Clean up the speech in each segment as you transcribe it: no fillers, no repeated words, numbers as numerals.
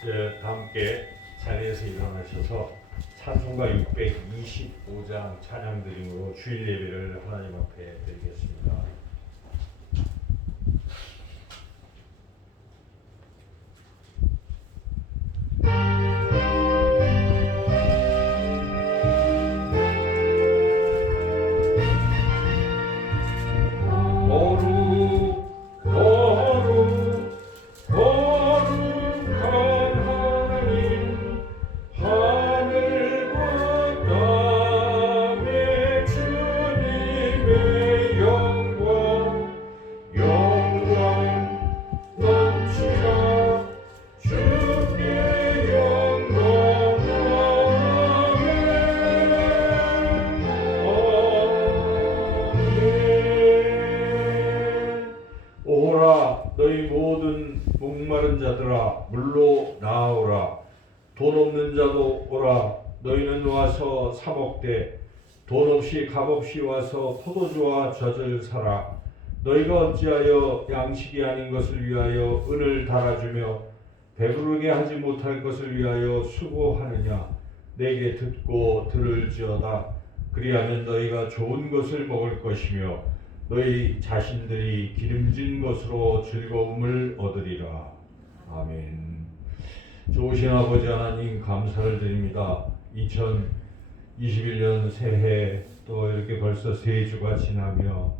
다 함께 자리에서 일어나셔서 찬송가 625장 찬양 드림으로 주일 예배를 하나님 앞에 드리겠습니다. 너희 모든 목마른 자들아 물로 나아오라. 돈 없는 자도 오라. 너희는 와서 사 먹되 돈 없이 값 없이 와서 포도주와 젖을 사라. 너희가 어찌하여 양식이 아닌 것을 위하여 은을 달아주며 배부르게 하지 못할 것을 위하여 수고하느냐. 내게 듣고 들을지어다. 그리하면 너희가 좋은 것을 먹을 것이며 너희 자신들이 기름진 것으로 즐거움을 얻으리라. 아멘. 좋으신 아버지 하나님 감사를 드립니다. 2021년 새해 또 이렇게 벌써 세 주가 지나며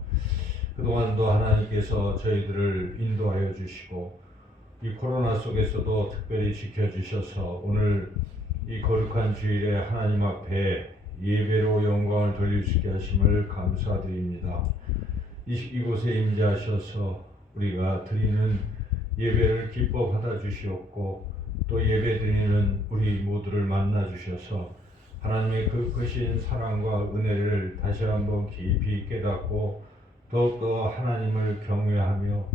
그동안도 하나님께서 저희들을 인도하여 주시고 이 코로나 속에서도 특별히 지켜주셔서 오늘 이 거룩한 주일에 하나님 앞에 예배로 영광을 돌릴 수 있게 하심을 감사드립니다. 이곳에 임재하셔서 우리가 드리는 예배를 기뻐 받아주시옵고 또 예배 드리는 우리 모두를 만나 주셔서 하나님의 그 크신 사랑과 은혜를 다시 한번 깊이 깨닫고 더욱더 하나님을 경외하며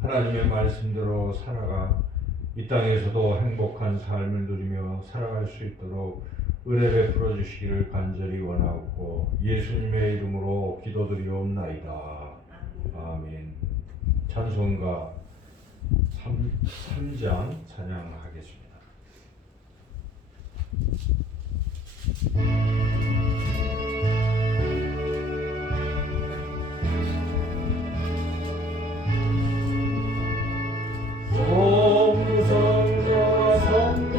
하나님의 말씀대로 살아가 이 땅에서도 행복한 삶을 누리며 살아갈 수 있도록 은혜 베풀어 주시기를 간절히 원하고 예수님의 이름으로 기도드리옵나이다. 아멘. 찬송가 3장 찬양하겠습니다. 성성과 성령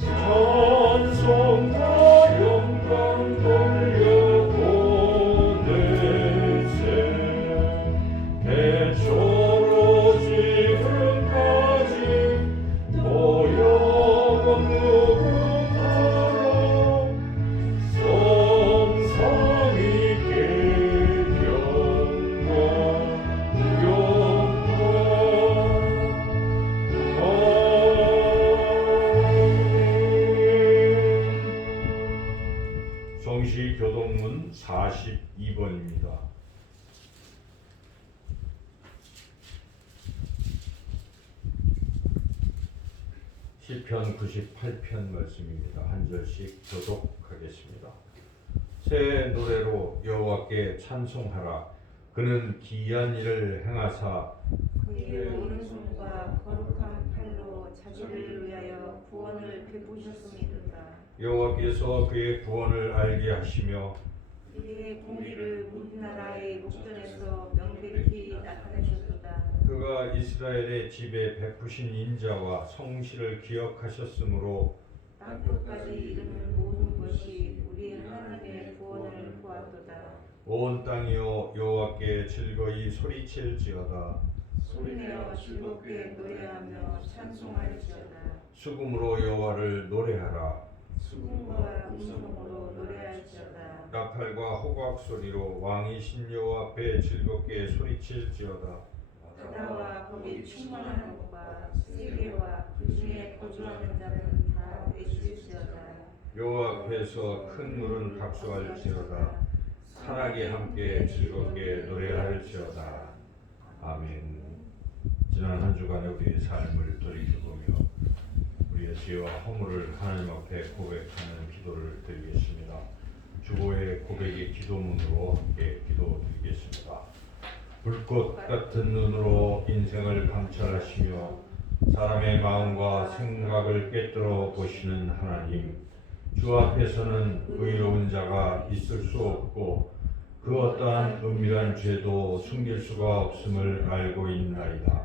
찬송과 영광 돌려보내세 대초로 지금까지 도용없는 무궁하로 성삼위께 영광 성시교동문 42번입니다. 시편 98편 말씀입니다. 한 절씩 교독하겠습니다. 새 노래로 여호와께 찬송하라. 그는 기이한 일을 행하사 그의 오른손과 거룩한 팔로 자기를 위하여 구원을 베푸셨음이로다. 여호와께서 그의 구원을 알게 하시며 그의 공의를 우리나라의 목전에서 명백히 나타내셨도다. 그가 이스라엘의 집에 베푸신 인자와 성실을 기억하셨으므로 땅끝까지 이르는 모든 것이 우리 하나님의 구원을 보았도다. 온 땅이여 여호와께 즐거이 소리칠지어다. 소리내어 즐겁게 노래하며 찬송할지어다. 수금으로 여호와를 노래하라. 수금과 음성으로 노래할지어다. 나팔과 호각 소리로 왕이신 여호와 앞에 즐겁게 소리칠지어다. 바다와 거기 충만한 것과 세계와 그 중에 거주하는 자는 다 외칠지어다. 여호와 앞에서 큰 물은 박수할지어다. 산악이 함께 즐겁게 노래할지어다. 아멘. 지난 한 주간의 우리의 삶을 돌이켜보며 우리의 죄와 허물을 하나님 앞에 고백하는 기도를 드리겠습니다. 주보의 고백의 기도문으로 함께 기도드리겠습니다. 불꽃 같은 눈으로 인생을 감찰하시며 사람의 마음과 생각을 꿰뚫어 보시는 하나님, 주 앞에서는 의로운 자가 있을 수 없고 그 어떠한 은밀한 죄도 숨길 수가 없음을 알고 있나이다.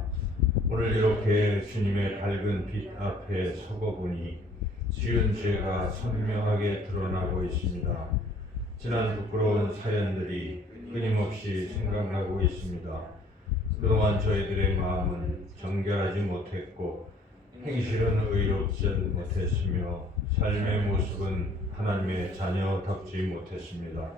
오늘 이렇게 주님의 밝은 빛 앞에 서고 보니 지은 죄가 선명하게 드러나고 있습니다. 지난 부끄러운 사연들이 끊임없이 생각나고 있습니다. 그동안 저희들의 마음은 정결하지 못했고 행실은 의롭지 못했으며 삶의 모습은 하나님의 자녀답지 못했습니다.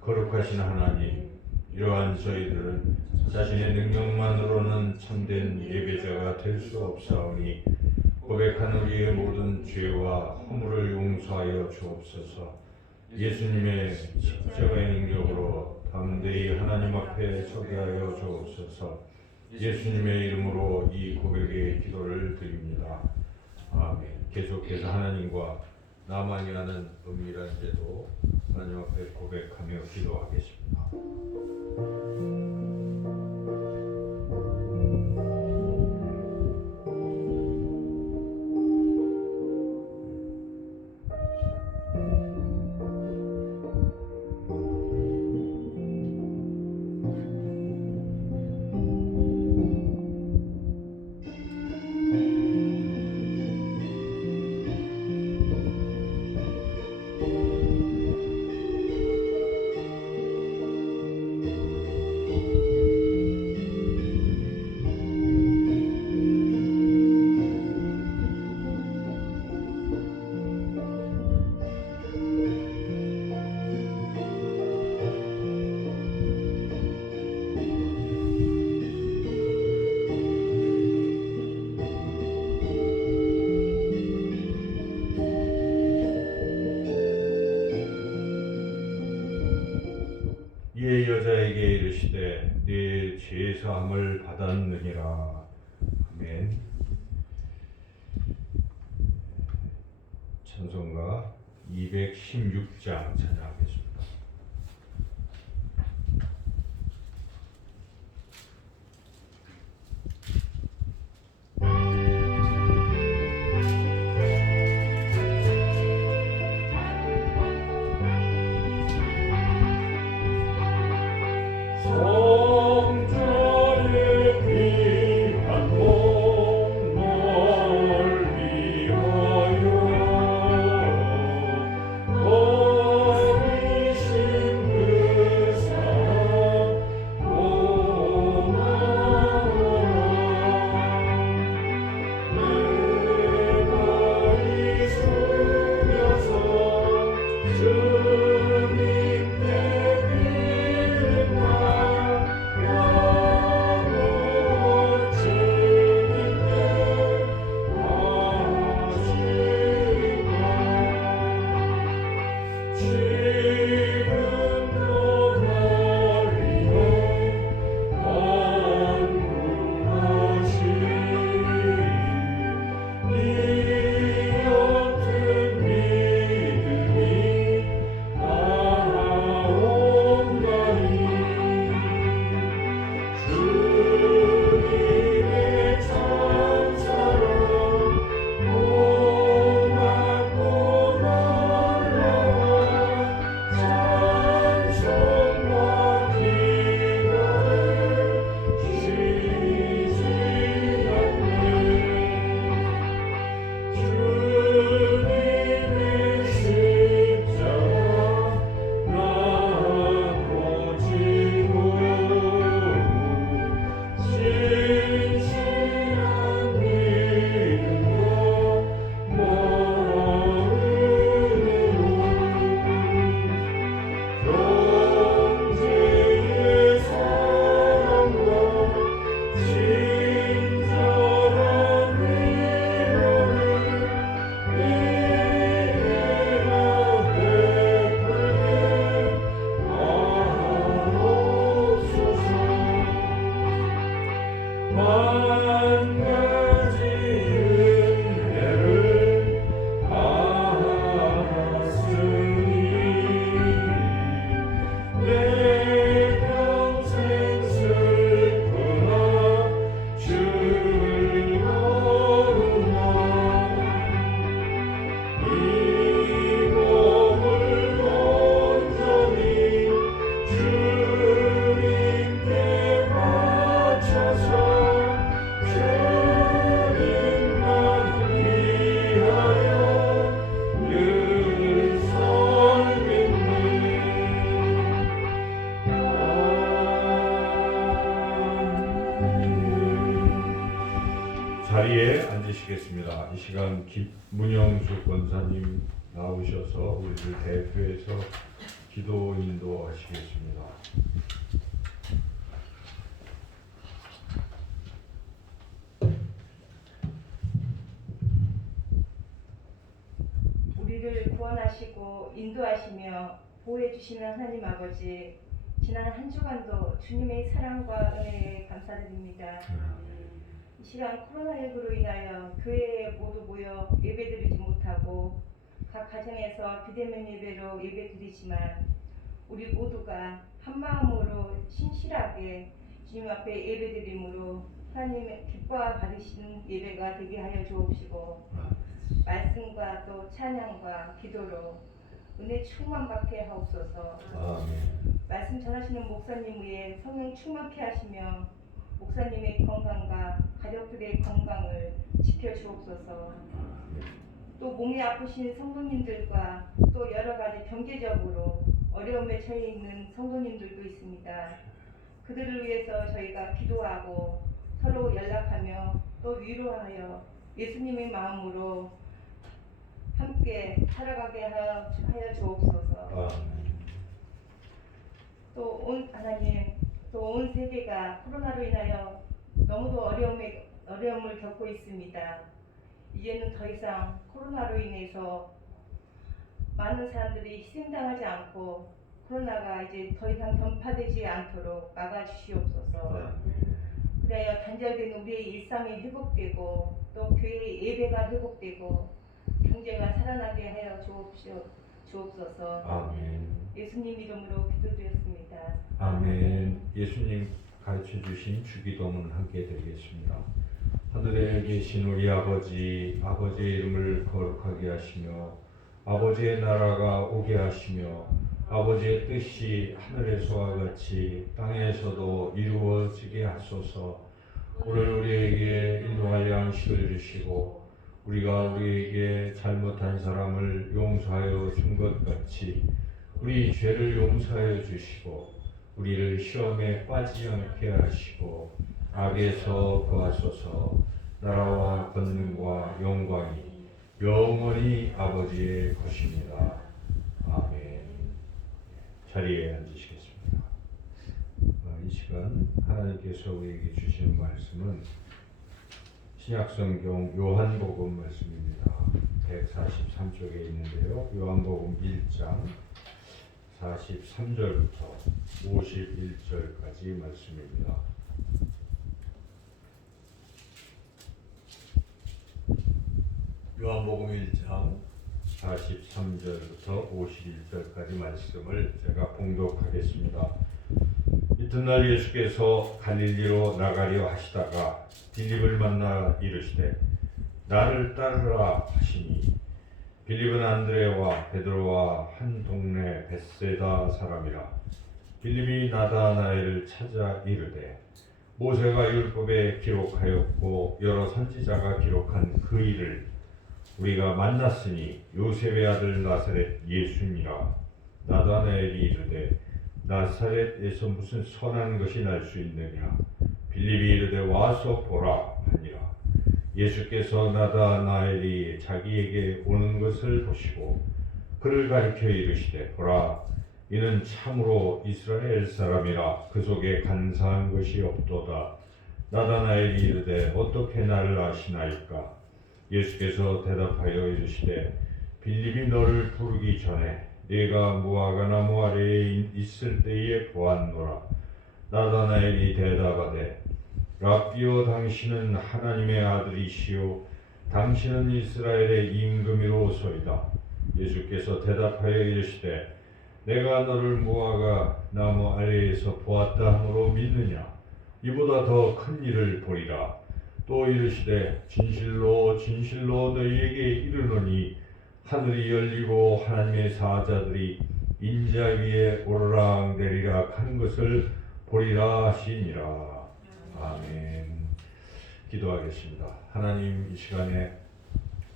거룩하신 하나님, 이러한 저희들은 자신의 능력만으로는 참된 예배자가 될 수 없사오니 고백한 우리의 모든 죄와 허물을 용서하여 주옵소서. 예수님의 십자가의 능력으로 담대히 하나님 앞에 서게 하여 주옵소서. 예수님의 이름으로 이 고백의 기도를 드립니다. 아멘. 계속해서 하나님과 나만이 하는 은밀한 죄도 하나님 앞에 고백하며 기도하겠습니다. 이에 여자에게 이르시되 네 죄사함을 받았느니라. 아멘. 찬송가 216장 찬양하겠습니다. 널 위하여 자리에 앉으시겠습니다. 이 시간 문영수 권사님 나오셔서 우리를 대표해서 기도 인도하시겠습니다. 우리를 구원하시고 인도하시며 보호해 주시는 하나님 아버지, 지난 한 주간도 주님의 사랑과 은혜에 감사드립니다. 이 시간 코로나19로 인하여 교회에 모두 모여 예배드리지 못하고 각 가정에서 비대면 예배로 예배드리지만 우리 모두가 한 마음으로 신실하게 주님 앞에 예배드림으로 하나님의 기뻐 받으시는 예배가 되게 하여 주옵시고, 말씀과 또 찬양과 기도로 은혜 충만받게 하옵소서. 아멘. 말씀 전하시는 목사님 위에 성령 충만케 하시며 목사님의 건강과 가족들의 건강을 지켜주옵소서. 또 몸이 아프신 성도님들과 또 여러 가지 경제적으로 어려움에 처해 있는 성도님들도 있습니다. 그들을 위해서 저희가 기도하고 서로 연락하며 또 위로하여 예수님의 마음으로 함께 살아가게 하여 주옵소서. 또 온 하나님, 또 온 세계가 코로나로 인하여 너무도 어려움을 겪고 있습니다. 이제는 더 이상 코로나로 인해서 많은 사람들이 희생당하지 않고 코로나가 이제 더 이상 전파되지 않도록 막아주시옵소서. 그래야 단절된 우리의 일상이 회복되고 또 교회의 예배가 회복되고 경제가 살아나게 하여 주옵소서. 아멘. 예수님 이름으로 기도드렸습니다. 아멘. 예수님 가르쳐 주신 주기도문 함께 드리겠습니다. 하늘에 계신 우리 아버지, 아버지의 이름을 거룩하게 하시며 아버지의 나라가 오게 하시며 아버지의 뜻이 하늘에서와 같이 땅에서도 이루어지게 하소서. 오늘 우리에게 일용할 양식을 주시고 우리가 우리에게 잘못한 사람을 용서하여 준 것 같이 우리 죄를 용서하여 주시고 우리를 시험에 빠지지 않게 하시고 악에서 구하소서. 나라와 권능과 영광이 영원히 아버지의 것입니다. 아멘. 자리에 앉으시겠습니다. 이 시간 하나님께서 우리에게 주시는 말씀은 신약성경 요한복음 말씀입니다. 143쪽에 있는데요. 요한복음 1장 43절부터 51절까지 말씀입니다. 요한복음 1장 43절부터 51절까지 말씀을 제가 봉독하겠습니다. 이튿날 예수께서 갈릴리로 나가려 하시다가 빌립을 만나 이르시되 나를 따르라 하시니 빌립은 안드레와 베드로와 한 동네 벳세다 사람이라. 빌립이 나다나엘을 찾아 이르되 모세가 율법에 기록하였고 여러 선지자가 기록한 그 일을 우리가 만났으니 요셉의 아들 나사렛 예수니라. 나다나엘이 이르되 나사렛에서 무슨 선한 것이 날 수 있느냐. 빌립이 이르되 와서 보라 하니라. 예수께서 나다나엘이 자기에게 오는 것을 보시고 그를 가리켜 이르시되 보라, 이는 참으로 이스라엘 사람이라 그 속에 간사한 것이 없도다. 나다나엘이 이르되 어떻게 나를 아시나이까. 예수께서 대답하여 이르시되 빌립이 너를 부르기 전에 네가 무화과 나무 아래에 있을 때에 보았노라. 나다나엘이 대답하되 랍비여, 당신은 하나님의 아들이시요 당신은 이스라엘의 임금이로소이다. 예수께서 대답하여 이르시되 내가 너를 무화과 나무 아래에서 보았다 함으로 믿느냐. 이보다 더 큰 일을 보리라. 또 이르시되 진실로 진실로 너희에게 이르노니 하늘이 열리고 하나님의 사자들이 인자 위에 오르락내리락 하는 것을 보리라 하시니라. 아멘. 기도하겠습니다. 하나님, 이 시간에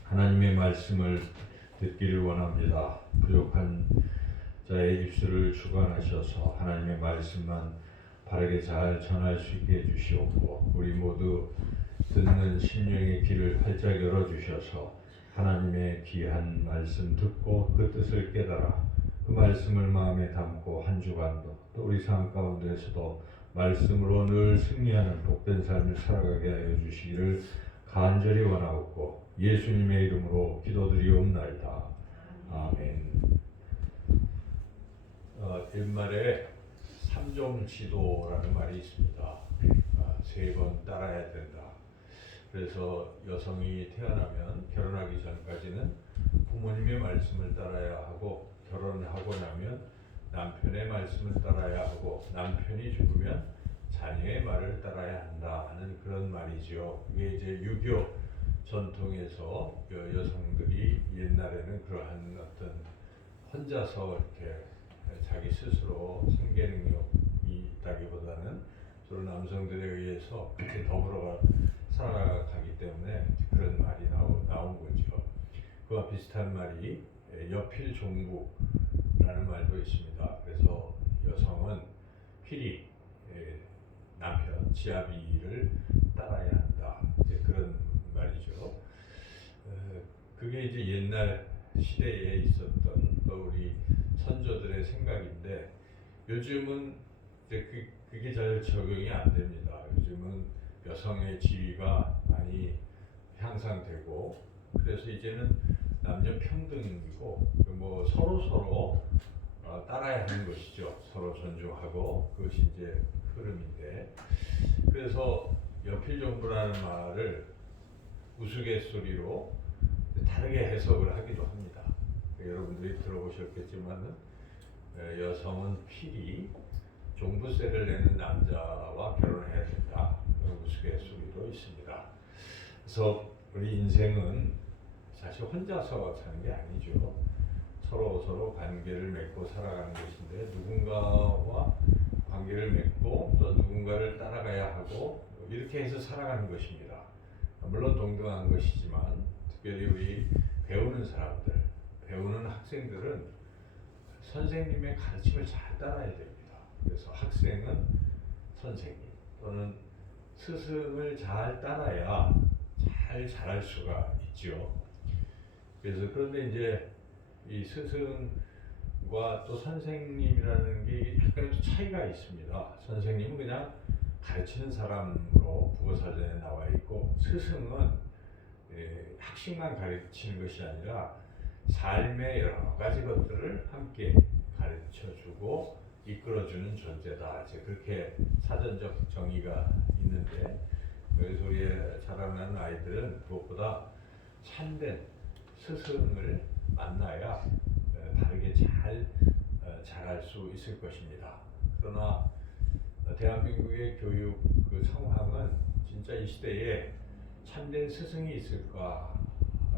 하나님의 말씀을 듣기를 원합니다. 부족한 자의 입술을 주관하셔서 하나님의 말씀만 바르게 잘 전할 수 있게 해주시옵고 우리 모두 듣는 심령의 귀를 활짝 열어주셔서 하나님의 귀한 말씀 듣고 그 뜻을 깨달아 그 말씀을 마음에 담고 한 주간도 또 우리 삶 가운데에서도 말씀으로 늘 승리하는 복된 삶을 살아가게 하여 주시기를 간절히 원하옵고 예수님의 이름으로 기도드리옵나이다. 아멘. 옛말에 3종 지도라는 말이 있습니다. 3번 따라야 된다. 그래서 여성이 태어나면 결혼하기 전까지는 부모님의 말씀을 따라야 하고, 결혼하고 나면 남편의 말씀을 따라야 하고, 남편이 죽으면 자녀의 말을 따라야 한다 하는 그런 말이죠. 이게 이제 유교 전통에서 여성들이 옛날에는 그러한 어떤 혼자서 이렇게 자기 스스로 생계 능력이 있다기보다는 주로 남성들에 의해서 같이 더불어 살아가기 때문에 그런 말이 나온 거죠. 그와 비슷한 말이 여필종부라는 말도 있습니다. 그래서 여성은 필히 남편, 지아비를 따라야 한다. 이제 그런 말이죠. 그게 이제 옛날 시대에 있었던 또 우리 선조들의 생각인데 요즘은 이제 그게 잘 적용이 안 됩니다. 요즘은 여성의 지위가 많이 향상되고 그래서 이제는 남녀 평등이고 뭐 서로 따라야 하는 것이죠. 서로 존중하고 그것이 이제 흐름인데 그래서 여필종부라는 말을 우스갯소리로 다르게 해석을 하기도 합니다. 여러분들이 들어보셨겠지만은 여성은 필히 종부세를 내는 남자와 결혼해야 된다. 우스갯소리도 있습니다. 그래서 우리 인생은 사실 혼자서 사는 게 아니죠. 서로 관계를 맺고 살아가는 것인데 누군가와 관계를 맺고 또 누군가를 따라가야 하고 이렇게 해서 살아가는 것입니다. 물론 동등한 것이지만 특별히 우리 배우는 사람들, 배우는 학생들은 선생님의 가르침을 잘 따라야 됩니다. 그래서 학생은 선생님 또는 스승을 잘 따라야 잘 자랄 수가 있죠. 그래서 그런데 이제 이 스승과 또 선생님이라는 게 약간 또 차이가 있습니다. 선생님은 그냥 가르치는 사람으로 국어사전에 나와 있고 스승은 학식만 가르치는 것이 아니라 삶의 여러 가지 것들을 함께 가르쳐주고 이끌어주는 존재다. 이제 그렇게 사전적 정의가 있는데 그래서 우리 자라나는 아이들은 그것보다 참된 스승을 만나야 바르게 잘 자랄 수 있을 것입니다. 그러나 대한민국의 교육 그 상황은 진짜 이 시대에 참된 스승이 있을까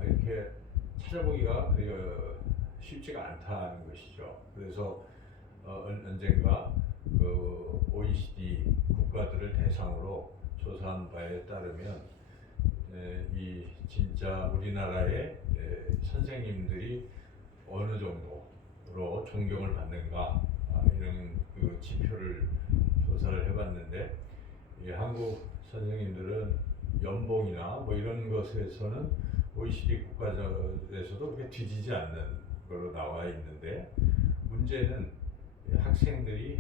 이렇게 찾아보기가 쉽지가 않다는 것이죠. 그래서 언젠가 그 OECD 국가들을 대상으로 조사한 바에 따르면 이 진짜 우리나라의 선생님들이 어느 정도로 존경을 받는가 이런 그 지표를 조사를 해봤는데 한국 선생님들은 연봉이나 뭐 이런 것에서는 OECD 국가에서도 그렇게 뒤지지 않는 걸로 나와 있는데 문제는 학생들이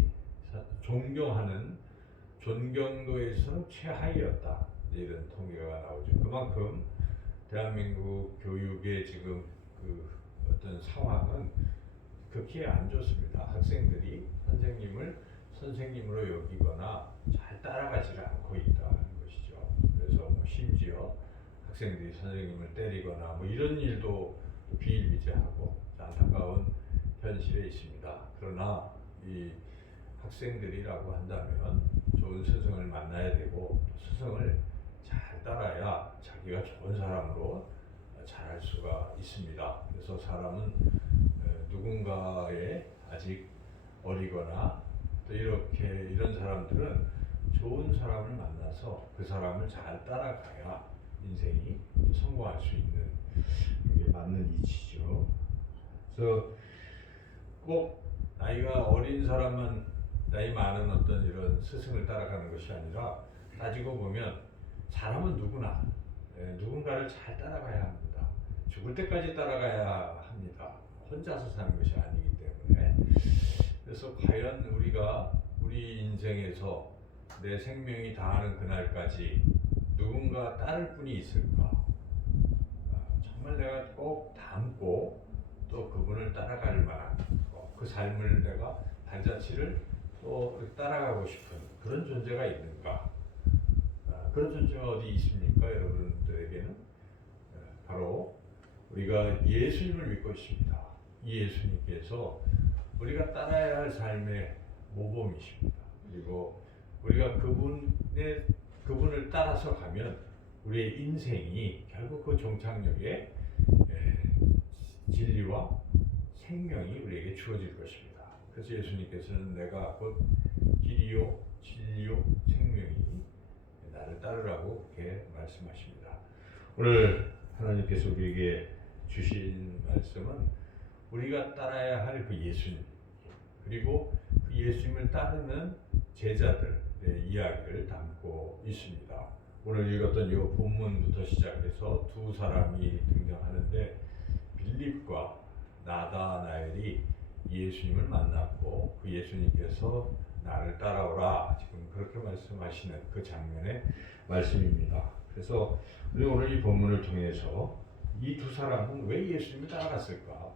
존경하는 존경도에서는 최하위였다. 이런 통계가 나오죠. 그만큼 대한민국 교육의 지금 그 어떤 상황은 극히 안 좋습니다. 학생들이 선생님을 선생님으로 여기거나 잘 따라가지를 않고 있다는 것이죠. 그래서 뭐 심지어 학생들이 선생님을 때리거나 뭐 이런 일도 비일비재하고 안타까운 현실에 있습니다. 그러나 이 학생들이라고 한다면 좋은 스승을 만나야 되고 스승을 잘 따라야 자기가 좋은 사람으로 자랄 수가 있습니다. 그래서 사람은 누군가의 아직 어리거나 또 이런 사람들은 좋은 사람을 만나서 그 사람을 잘 따라가야 인생이 성공할 수 있는 게 맞는 이치죠. 그래서 꼭 나이가 어린 사람만 나이 많은 어떤 이런 스승을 따라가는 것이 아니라 따지고 보면 사람은 누구나 누군가를 잘 따라가야 합니다. 죽을 때까지 따라가야 합니다. 혼자서 사는 것이 아니기 때문에. 그래서 과연 우리가 우리 인생에서 내 생명이 다하는 그날까지 누군가 따를 분이 있을까? 정말 내가 꼭 닮고 또 그분을 따라갈 만한 그 삶을 내가 발자취를 또 따라가고 싶은 그런 존재가 있는가? 그런 존재가 어디 있습니까? 여러분들에게는 바로 우리가 예수님을 믿고 있습니다. 이 예수님께서 우리가 따라야 할 삶의 모범이십니다. 그리고 우리가 그분을 따라서 가면 우리의 인생이 결국 그 종착역에 진리와 생명이 우리에게 주어질 것입니다. 그래서 예수님께서는 내가 곧 길이요 진리요 생명이 나를 따르라고 그렇게 말씀하십니다. 오늘 하나님께서 우리에게 주신 말씀은 우리가 따라야 할 그 예수님 그리고 그 예수님을 따르는 제자들의 이야기를 담고 있습니다. 오늘 읽었던 이 본문부터 시작해서 두 사람이 등장하는데 빌립과 나다나엘이 예수님을 만났고 그 예수님께서 나를 따라오라 지금 그렇게 말씀하시는 그 장면의 말씀입니다. 그래서 우리 오늘 이 본문을 통해서 이 두 사람은 왜 예수님을 따라갔을까?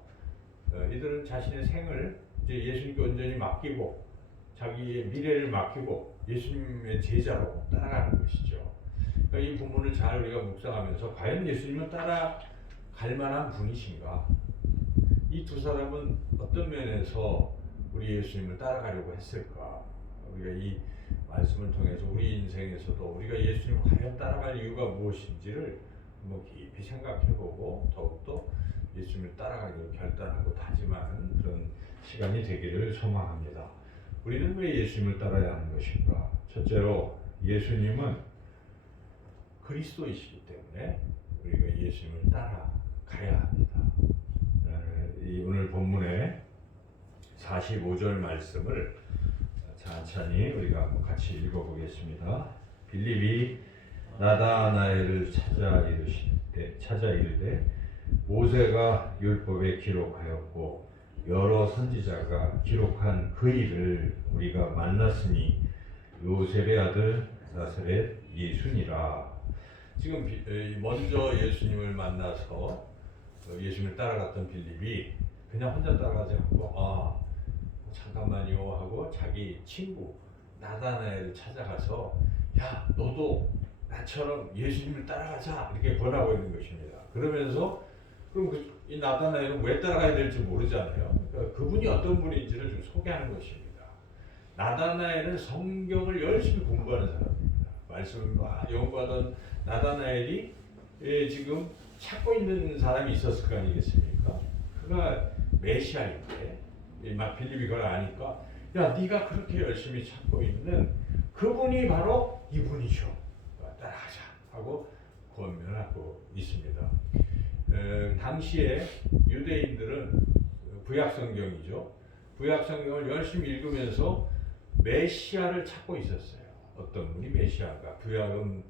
이들은 자신의 생을 이제 예수님께 온전히 맡기고 자기의 미래를 맡기고 예수님의 제자로 따라가는 것이죠. 그러니까 이 본문을 잘 우리가 묵상하면서 과연 예수님을 따라갈 만한 분이신가? 이 두 사람은 어떤 면에서 우리 예수님을 따라가려고 했을까? 우리가 이 말씀을 통해서 우리 인생에서도 우리가 예수님을 과연 따라갈 이유가 무엇인지를 한번 깊이 생각해보고 더욱더 예수님을 따라가기를 결단하고 다짐하는 그런 시간이 되기를 소망합니다. 우리는 왜 예수님을 따라야 하는 것인가? 첫째로 예수님은 그리스도이시기 때문에 우리가 예수님을 따라가야 합니다. 오늘 본문의 45절 말씀을 찬찬히 우리가 한번 같이 읽어보겠습니다. 빌립이 나다나엘을 찾아 이르되 모세가 율법에 기록하였고 여러 선지자가 기록한 그 일을 우리가 만났으니 요셉의 아들 나사렛 예수니라. 지금 먼저 예수님을 만나서 예수님을 따라갔던 빌립이 그냥 혼자 따라가지 않고 잠깐만요 하고 자기 친구 나다나엘을 찾아가서 야 너도 나처럼 예수님을 따라가자 이렇게 권하고 있는 것입니다. 그러면서 그럼 이 나다나엘은 왜 따라가야 될지 모르잖아요. 그러니까 그분이 어떤 분인지를 좀 소개하는 것입니다. 나다나엘은 성경을 열심히 공부하는 사람입니다. 말씀을 막 연구하던 나다나엘이 지금 찾고 있는 사람이 있었을 거 아니겠습니까? 그가 메시아인데 막 빌립이 그걸 아니까 야 네가 그렇게 열심히 찾고 있는 그분이 바로 이분이셔. 따라가자 하고 권면하고 있습니다. 당시에 유대인들은 구약성경이죠. 구약성경을 열심히 읽으면서 메시아를 찾고 있었어요. 어떤 분이 메시아가 구약은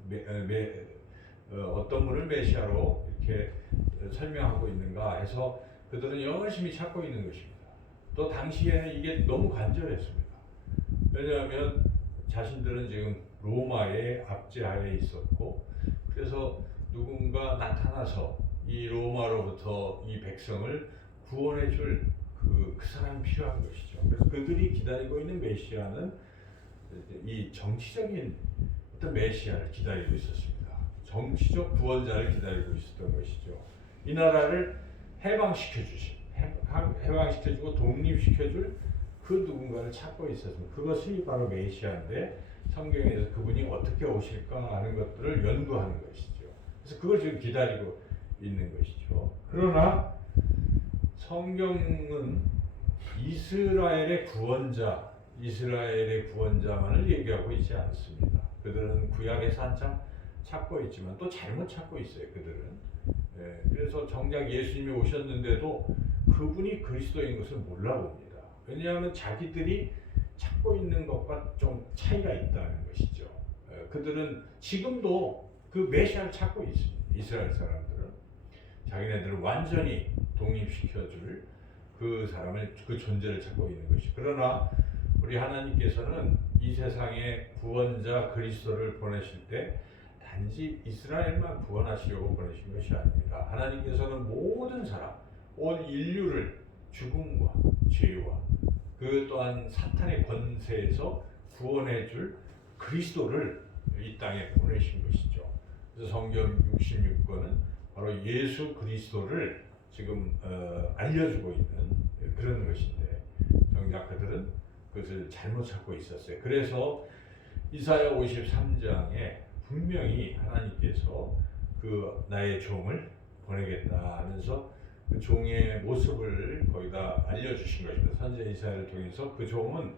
어떤 분을 메시아로 이렇게 설명하고 있는가 해서 그들은 열심히 찾고 있는 것입니다. 또 당시에는 이게 너무 간절했습니다. 왜냐하면 자신들은 지금 로마의 압제하에 있었고 그래서 누군가 나타나서 이 로마로부터 이 백성을 구원해 줄 그 사람이 필요한 것이죠. 그래서 그들이 기다리고 있는 메시아는 이 정치적인 어떤 메시아를 기다리고 있었습니다. 정치적 구원자를 기다리고 있었던 것이죠. 이 나라를 해방시켜주고 독립시켜줄 그 누군가를 찾고 있었습니다. 그것이 바로 메시아인데 성경에서 그분이 어떻게 오실까 하는 것들을 연구하는 것이죠. 그래서 그걸 지금 기다리고 있는 것이죠. 그러나 성경은 이스라엘의 구원자만을 얘기하고 있지 않습니다. 그들은 구약에서 한참 찾고 있지만 또 잘못 찾고 있어요. 그들은. 그래서 정작 예수님이 오셨는데도 그분이 그리스도인 것을 몰라봅니다. 왜냐하면 자기들이 찾고 있는 것과 좀 차이가 있다는 것이죠. 그들은 지금도 그 메시아를 찾고 있습니다. 이스라엘 사람들은 자기네들을 완전히 독립시켜줄 그 사람을, 그 존재를 찾고 있는 것이. 그러나 우리 하나님께서는 이 세상에 구원자 그리스도를 보내실 때 단지 이스라엘만 구원하시려고 보내신 것이 아닙니다. 하나님께서는 모든 사람, 온 인류를 죽음과 죄와 그 또한 사탄의 권세에서 구원해 줄 그리스도를 이 땅에 보내신 것이죠. 그래서 성경 66권은 바로 예수 그리스도를 지금 알려주고 있는 그런 것인데, 정작 그들은 그것을 잘못 찾고 있었어요. 그래서 이사야 53장에 분명히 하나님께서 그 나의 종을 보내겠다 하면서 그 종의 모습을 거기다 알려주신 것입니다. 선지자 이사야를 통해서 그 종은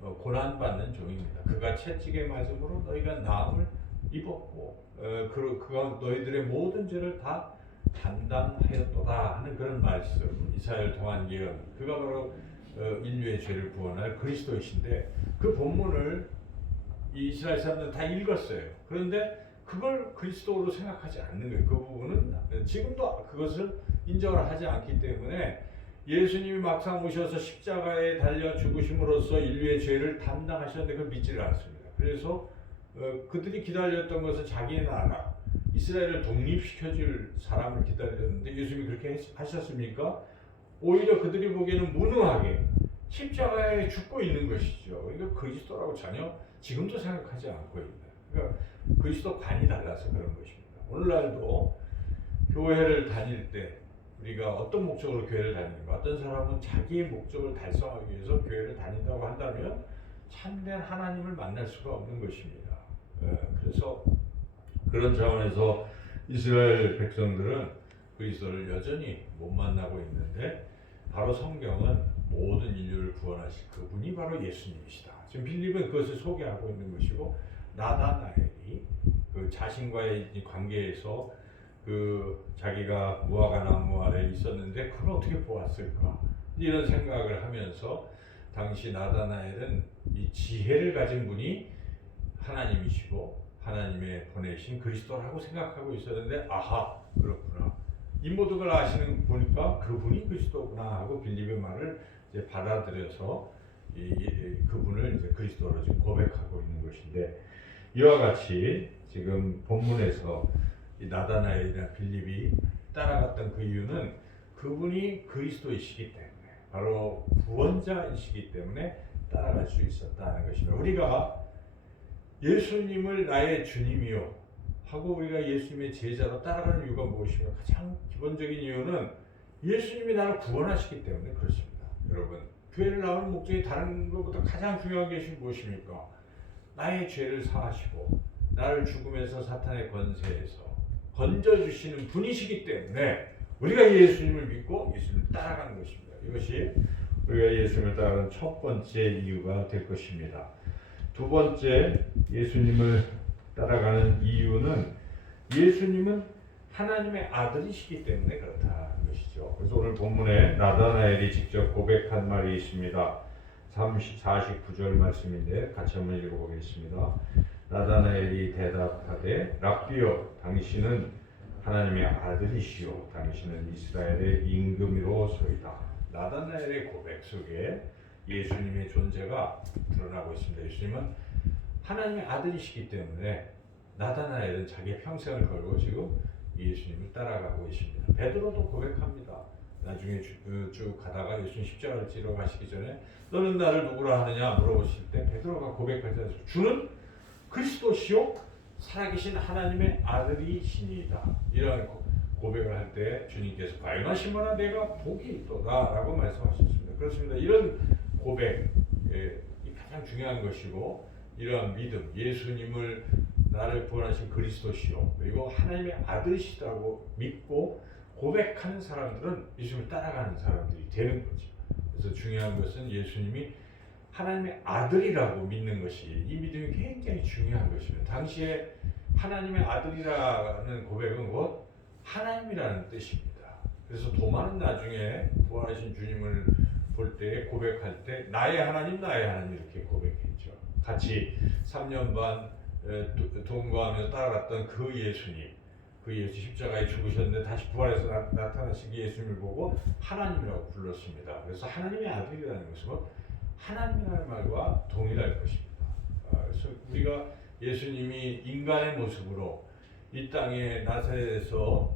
고난받는 종입니다. 그가 채찍의 맞음으로 너희가 나음을 입었고 그가 너희들의 모든 죄를 다 담당하였도다 하는 그런 말씀. 이사야를 통한 예언, 그가 바로 인류의 죄를 구원할 그리스도이신데, 그 본문을 이 이스라엘 사람들은 다 읽었어요. 그런데 그걸 그리스도로 생각하지 않는 거예요. 그 부분은 지금도 그것을 인정을 하지 않기 때문에 예수님이 막상 오셔서 십자가에 달려 죽으심으로써 인류의 죄를 담당하셨는데 그걸 믿지를 않습니다. 그래서 그들이 기다렸던 것은 자기의 나라, 이스라엘을 독립시켜줄 사람을 기다렸는데 예수님이 그렇게 하셨습니까? 오히려 그들이 보기에는 무능하게 십자가에 죽고 있는 것이죠. 그러니까 그리스도라고 전혀 지금도 생각하지 않고 있는. 그러니까 그리스도관이 달라서 그런 것입니다. 오늘날도 교회를 다닐 때 우리가 어떤 목적으로 교회를 다니는가? 어떤 사람은 자기의 목적을 달성하기 위해서 교회를 다닌다고 한다면 참된 하나님을 만날 수가 없는 것입니다. 그래서 그런 차원에서 이스라엘 백성들은 그리스도를 여전히 못 만나고 있는데, 바로 성경은 모든 인류를 구원하실 그분이 바로 예수님이시다. 지금 빌립은 그것을 소개하고 있는 것이고, 나다나엘이 그 자신과의 관계에서 그 자기가 무화과 나무 아래 있었는데 그걸 어떻게 보았을까, 이런 생각을 하면서 당시 나다나엘은 이 지혜를 가진 분이 하나님이시고 하나님의 보내신 그리스도라고 생각하고 있었는데, 아하, 그렇구나, 이 모든 걸 아시는 보니까 그분이 그리스도구나 하고 빌립의 말을 이제 받아들여서 그분을 이제 그리스도로 지금 고백하고 있는 것인데, 이와 같이 지금 본문에서 이 나다나엘이나 빌립이 따라갔던 그 이유는 그분이 그리스도이시기 때문에, 바로 구원자이시기 때문에 따라갈 수 있었다는 것입니다. 우리가 예수님을 나의 주님이요 하고 우리가 예수님의 제자로 따라가는 이유가 무엇이며, 가장 기본적인 이유는 예수님이 나를 구원하시기 때문에 그렇습니다. 여러분, 교회를 나오는 목적이 다른 것보다 가장 중요한 것이 무엇입니까? 나의 죄를 사하시고 나를 죽음에서 사탄의 권세에서 건져주시는 분이시기 때문에 우리가 예수님을 믿고 예수님을 따라가는 것입니다. 이것이 우리가 예수님을 따라가는 첫 번째 이유가 될 것입니다. 두 번째, 예수님을 따라가는 이유는 예수님은 하나님의 아들이시기 때문에 그렇다는 것이죠. 그래서 오늘 본문에 나다나엘이 직접 고백한 말이 있습니다. 49절 말씀인데 같이 한번 읽어보겠습니다. 나다나엘이 대답하되 랍비여, 당신은 하나님의 아들이시요 당신은 이스라엘의 임금이로소이다. 나다나엘의 고백 속에 예수님의 존재가 드러나고 있습니다. 예수님은 하나님의 아들이시기 때문에 나다나엘은 자기의 평생을 걸고 지금 예수님을 따라가고 있습니다. 베드로도 고백합니다. 나중에 쭉 가다가 예수님 십자가를 지러 가시기 전에 너는 나를 누구라 하느냐 물어보실 때 베드로가 고백하지 않습니까? 주는 그리스도시요 살아계신 하나님의 아들이시니이다. 이런 고백을 할 때 주님께서 발견하시면 내가 복이 있도다 라고 말씀하셨습니다. 그렇습니다. 이런 고백이 가장 중요한 것이고, 이러한 믿음, 예수님을 나를 구원하신 그리스도시요 그리고 하나님의 아들이시다고 믿고 고백하는 사람들은 예수님을 따라가는 사람들이 되는 거죠. 그래서 중요한 것은 예수님이 하나님의 아들이라고 믿는 것이, 이 믿음이 굉장히 중요한 것입니다. 당시에 하나님의 아들이라는 고백은 곧 하나님이라는 뜻입니다. 그래서 도마는 나중에 부활하신 주님을 볼 때 고백할 때 나의 하나님 나의 하나님 이렇게 고백했죠. 같이 3년 반 동거하며 따라갔던 그 예수님, 그 예수 십자가에 죽으셨는데 다시 부활해서 나타나신 그 예수님을 보고 하나님이라고 불렀습니다. 그래서 하나님의 아들이라는 것은 하나님이라는 말과 동일할 것입니다. 그래서 우리가 예수님이 인간의 모습으로 이 땅에 나사렛에서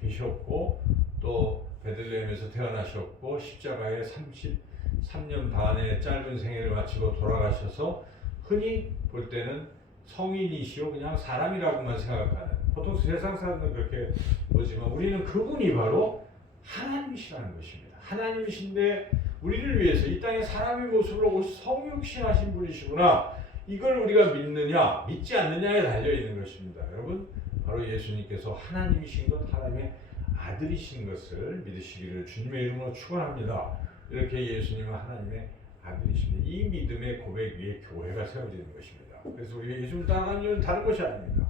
계셨고 또 베들레헴에서 태어나셨고 십자가에 33년 반의 짧은 생애를 마치고 돌아가셔서 흔히 볼 때는 성인이시오 그냥 사람이라고만 생각하는, 보통 세상 사람들은 그렇게 보지만 우리는 그분이 바로 하나님이시라는 것입니다. 하나님이신데 우리를 위해서 이 땅에 사람의 모습으로 성육신하신 분이시구나, 이걸 우리가 믿느냐 믿지 않느냐에 달려있는 것입니다. 여러분, 바로 예수님께서 하나님이신 것, 하나님의 아들이신 것을 믿으시기를 주님의 이름으로 축원합니다. 이렇게 예수님은 하나님의 아들이십니다. 이 믿음의 고백 위에 교회가 세워지는 것입니다. 그래서 우리가 예수님을 따라가는 이유는 다른 것이 아닙니다.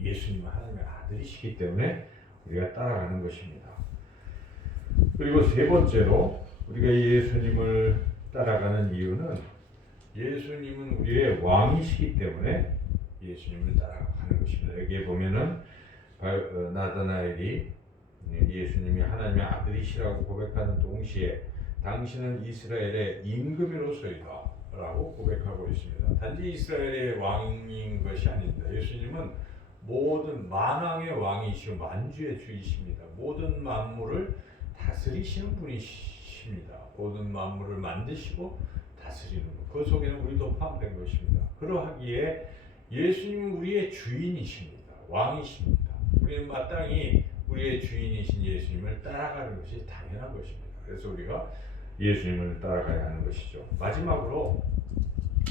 예수님은 하나님의 아들이시기 때문에 우리가 따라가는 것입니다. 그리고 세 번째로 우리가 예수님을 따라가는 이유는 예수님은 우리의 왕이시기 때문에 예수님을 따라가는 것입니다. 여기에 보면은 나다나엘이 예수님이 하나님의 아들이시라고 고백하는 동시에 당신은 이스라엘의 임금으로서이다 라고 고백하고 있습니다. 단지 이스라엘의 왕인 것이 아닙니다. 예수님은 모든 만왕의 왕이시오 만주의 주이십니다. 모든 만물을 다스리시는 분이십니다. 모든 만물을 만드시고 다스리는 것, 그 속에는 우리도 포함된 것입니다. 그러하기에 예수님은 우리의 주인이십니다. 왕이십니다. 우리는 마땅히 우리의 주인이신 예수님을 따라가는 것이 당연한 것입니다. 그래서 우리가 예수님을 따라가야 하는 것이죠. 마지막으로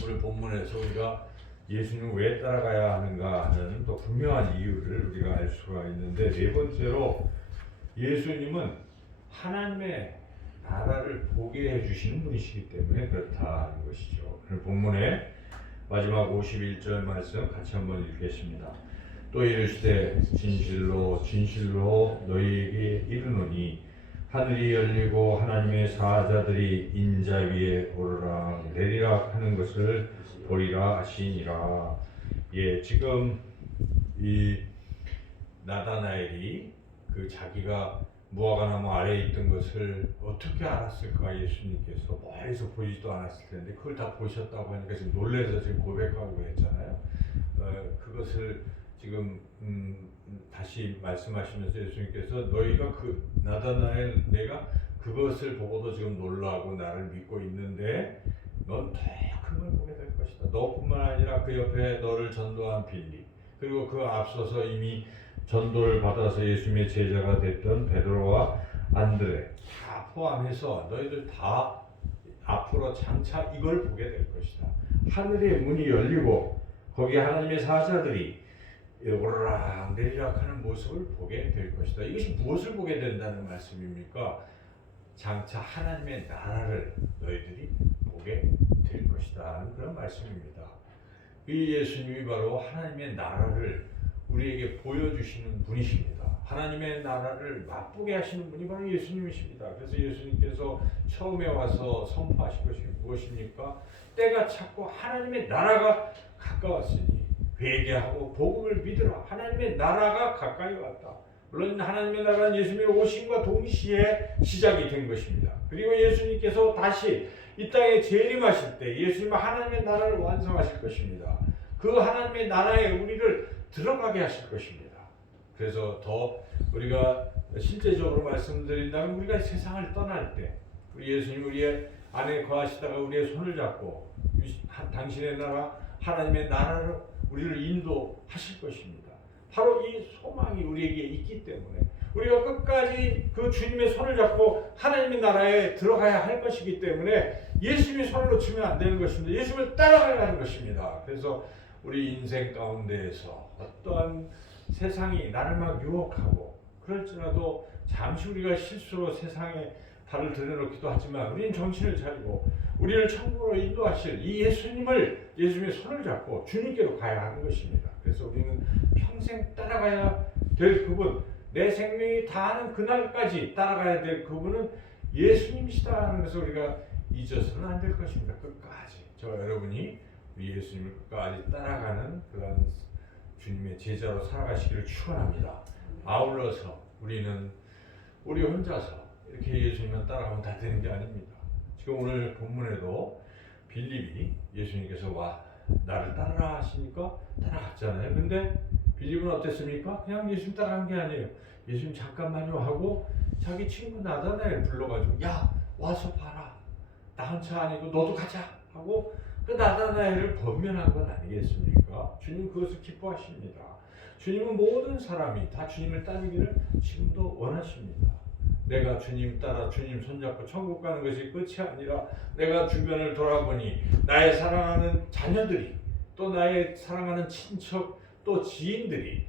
오늘 본문에서 우리가 예수님을 왜 따라가야 하는가 하는 또 분명한 이유를 우리가 알 수가 있는데, 네 번째로 예수님은 하나님의 나라를 보게 해주시는 분이시기 때문에 그렇다는 것이죠. 오늘 본문의 마지막 51절 말씀 같이 한번 읽겠습니다. 또 이르시되 진실로 진실로 너희에게 이르노니 하늘이 열리고 하나님의 사자들이 인자 위에 오르락 내리락 하는 것을 보리라 하시니라. 예, 지금 이 나다나엘이 그 자기가 무화과나무 아래에 있던 것을 어떻게 알았을까? 예수님께서 멀리서 보지도 않았을 텐데 그걸 다 보셨다고 하니까 지금 놀라서 지금 고백하고 했잖아요. 그것을 지금 다시 말씀하시면서 예수님께서 너희가 그 나다나엘 내가 그것을 보고도 지금 놀라고 나를 믿고 있는데 넌 더 큰 걸 보게 될 것이다. 너뿐만 아니라 그 옆에 너를 전도한 빌리, 그리고 그 앞서서 이미 전도를 받아서 예수님의 제자가 됐던 베드로와 안드레 다 포함해서 너희들 다 앞으로 장차 이걸 보게 될 것이다. 하늘의 문이 열리고 거기에 하나님의 사자들이 오르락 내리락 하는 모습을 보게 될 것이다. 이것이 무엇을 보게 된다는 말씀입니까? 장차 하나님의 나라를 너희들이 보게 될 것이다 하는 그런 말씀입니다. 이 예수님이 바로 하나님의 나라를 우리에게 보여주시는 분이십니다. 하나님의 나라를 맛보게 하시는 분이 바로 예수님이십니다. 그래서 예수님께서 처음에 와서 선포하신 것이 무엇입니까? 때가 찼고 하나님의 나라가 가까웠으니 회개하고 복음을 믿으라. 하나님의 나라가 가까이 왔다. 물론 하나님의 나라는 예수님의 오심과 동시에 시작이 된 것입니다. 그리고 예수님께서 다시 이 땅에 재림하실 때 예수님은 하나님의 나라를 완성하실 것입니다. 그 하나님의 나라에 우리를 들어가게 하실 것입니다. 그래서 더 우리가 실제적으로 말씀드린다면 우리가 세상을 떠날 때 우리 예수님 우리의 안에 거하시다가 우리의 손을 잡고 당신의 나라 하나님의 나라로 우리를 인도하실 것입니다. 바로 이 소망이 우리에게 있기 때문에 우리가 끝까지 그 주님의 손을 잡고 하나님의 나라에 들어가야 할 것이기 때문에 예수님의 손을 놓치면 안 되는 것입니다. 예수님을 따라가야 하는 것입니다. 그래서 우리 인생 가운데에서 어떠한 세상이 나를 막 유혹하고 그럴지라도 잠시 우리가 실수로 세상에 발을 들여놓기도 하지만 우리는 정신을 차리고 우리를 천국으로 인도하실 이 예수님의 손을 잡고 주님께로 가야 하는 것입니다. 그래서 우리는 평생 따라가야 될 그분, 내 생명이 다하는 그날까지 따라가야 될 그분은 예수님이시다 하는 것을 우리가 잊어서는 안 될 것입니다. 끝까지. 저 여러분이 우리 예수님을 끝까지 따라가는 그런 주님의 제자로 살아가시기를 축원합니다. 아울러서 우리는 우리 혼자서 이렇게 예수님만 따라가면 다 되는 게 아닙니다. 지금 오늘 본문에도 빌립이 예수님께서 나를 따라라 하시니까 따라갔잖아요. 근데 빌립은 어땠습니까? 그냥 예수님 따라간 게 아니에요. 예수님 잠깐만요 하고 자기 친구 나다나엘 불러가지고 야 와서 봐라. 나 혼자 아니고 너도 가자 하고 그 나다나엘을 권면한 건 아니겠습니까? 주님 그것을 기뻐하십니다. 주님은 모든 사람이 다 주님을 따르기를 지금도 원하십니다. 내가 주님 따라 주님 손잡고 천국 가는 것이 끝이 아니라 내가 주변을 돌아보니 나의 사랑하는 자녀들이 또 나의 사랑하는 친척 또 지인들이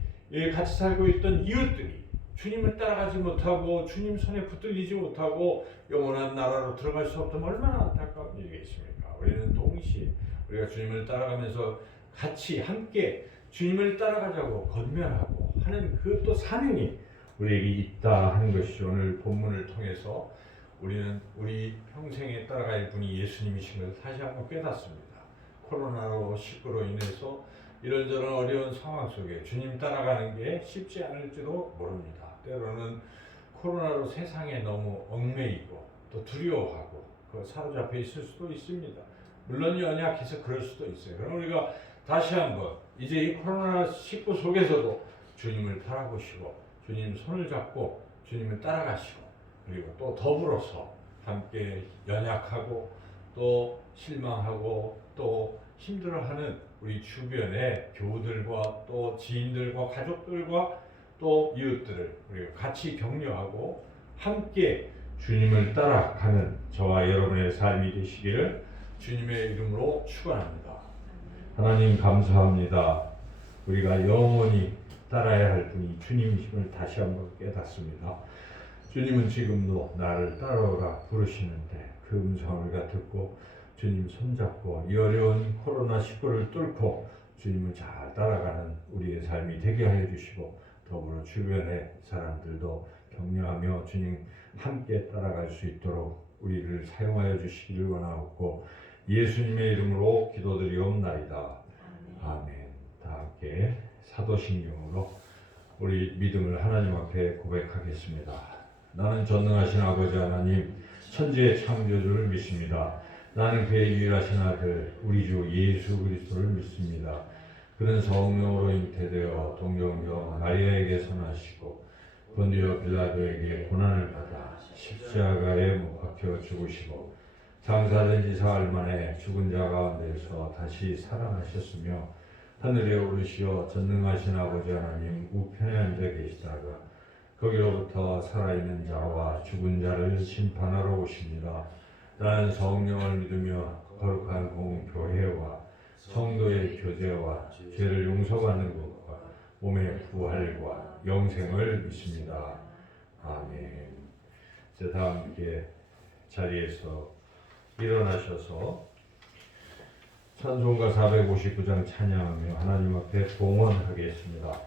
같이 살고 있던 이웃들이 주님을 따라가지 못하고 주님 손에 붙들리지 못하고 영원한 나라로 들어갈 수 없다면 얼마나 안타까운 일이겠습니까? 우리는 동시에 우리가 주님을 따라가면서 같이 함께 주님을 따라가자고 권면하고 하는 그 또 사명이 우리에게 있다 하는 것이 오늘 본문을 통해서 우리는 우리 평생에 따라갈 분이 예수님이신 것을 다시 한번 깨닫습니다. 코로나19로 인해서 이런저런 어려운 상황 속에 주님 따라가는 게 쉽지 않을지도 모릅니다. 때로는 코로나로 세상에 너무 얽매이고 또 두려워하고 사로잡혀 있을 수도 있습니다. 물론 연약해서 그럴 수도 있어요. 그럼 우리가 다시 한번 이제 이 코로나19 속에서도 주님을 바라보시고 주님 손을 잡고 주님을 따라가시고 그리고 또 더불어서 함께 연약하고 또 실망하고 또 힘들어하는 우리 주변의 교우들과 또 지인들과 가족들과 또 이웃들을 우리가 같이 격려하고 함께 주님을 따라가는 저와 여러분의 삶이 되시기를 주님의 이름으로 축원합니다. 하나님 감사합니다. 우리가 영원히 따라야 할 분이 주님이심을 다시 한번 깨닫습니다. 주님은 지금도 나를 따라오라 부르시는데 그 음성을 우리가 듣고 주님 손잡고 이 어려운 코로나19를 뚫고 주님을 잘 따라가는 우리의 삶이 되게 하여 주시고 더불어 주변의 사람들도 격려하며 주님 함께 따라갈 수 있도록 우리를 사용하여 주시기를 원하옵고 예수님의 이름으로 기도드리옵나이다. 아멘. 다 함께 사도신경으로 우리 믿음을 하나님 앞에 고백하겠습니다. 나는 전능하신 아버지 하나님 천지의 창조주를 믿습니다. 나는 그의 유일하신 아들 우리 주 예수 그리스도를 믿습니다. 그는 성령으로 잉태되어 동정녀 마리아에게 선하시고 본디오 빌라도에게 고난을 받아 십자가에 못 박혀 죽으시고 장사된 지 사흘 만에 죽은 자 가운데서 다시 살아나셨으며 하늘에 오르시어 전능하신 아버지 하나님 우편에 앉아 계시다가 거기로부터 살아있는 자와 죽은 자를 심판하러 오십니다. 나는 성령을 믿으며 거룩한 공교회와 성도의 교제와 죄를 용서받는 것과 몸의 부활과 영생을 믿습니다. 아멘. 이제 다 함께 자리에서 일어나셔서 찬송가 459장 찬양하며 하나님 앞에 봉헌하겠습니다.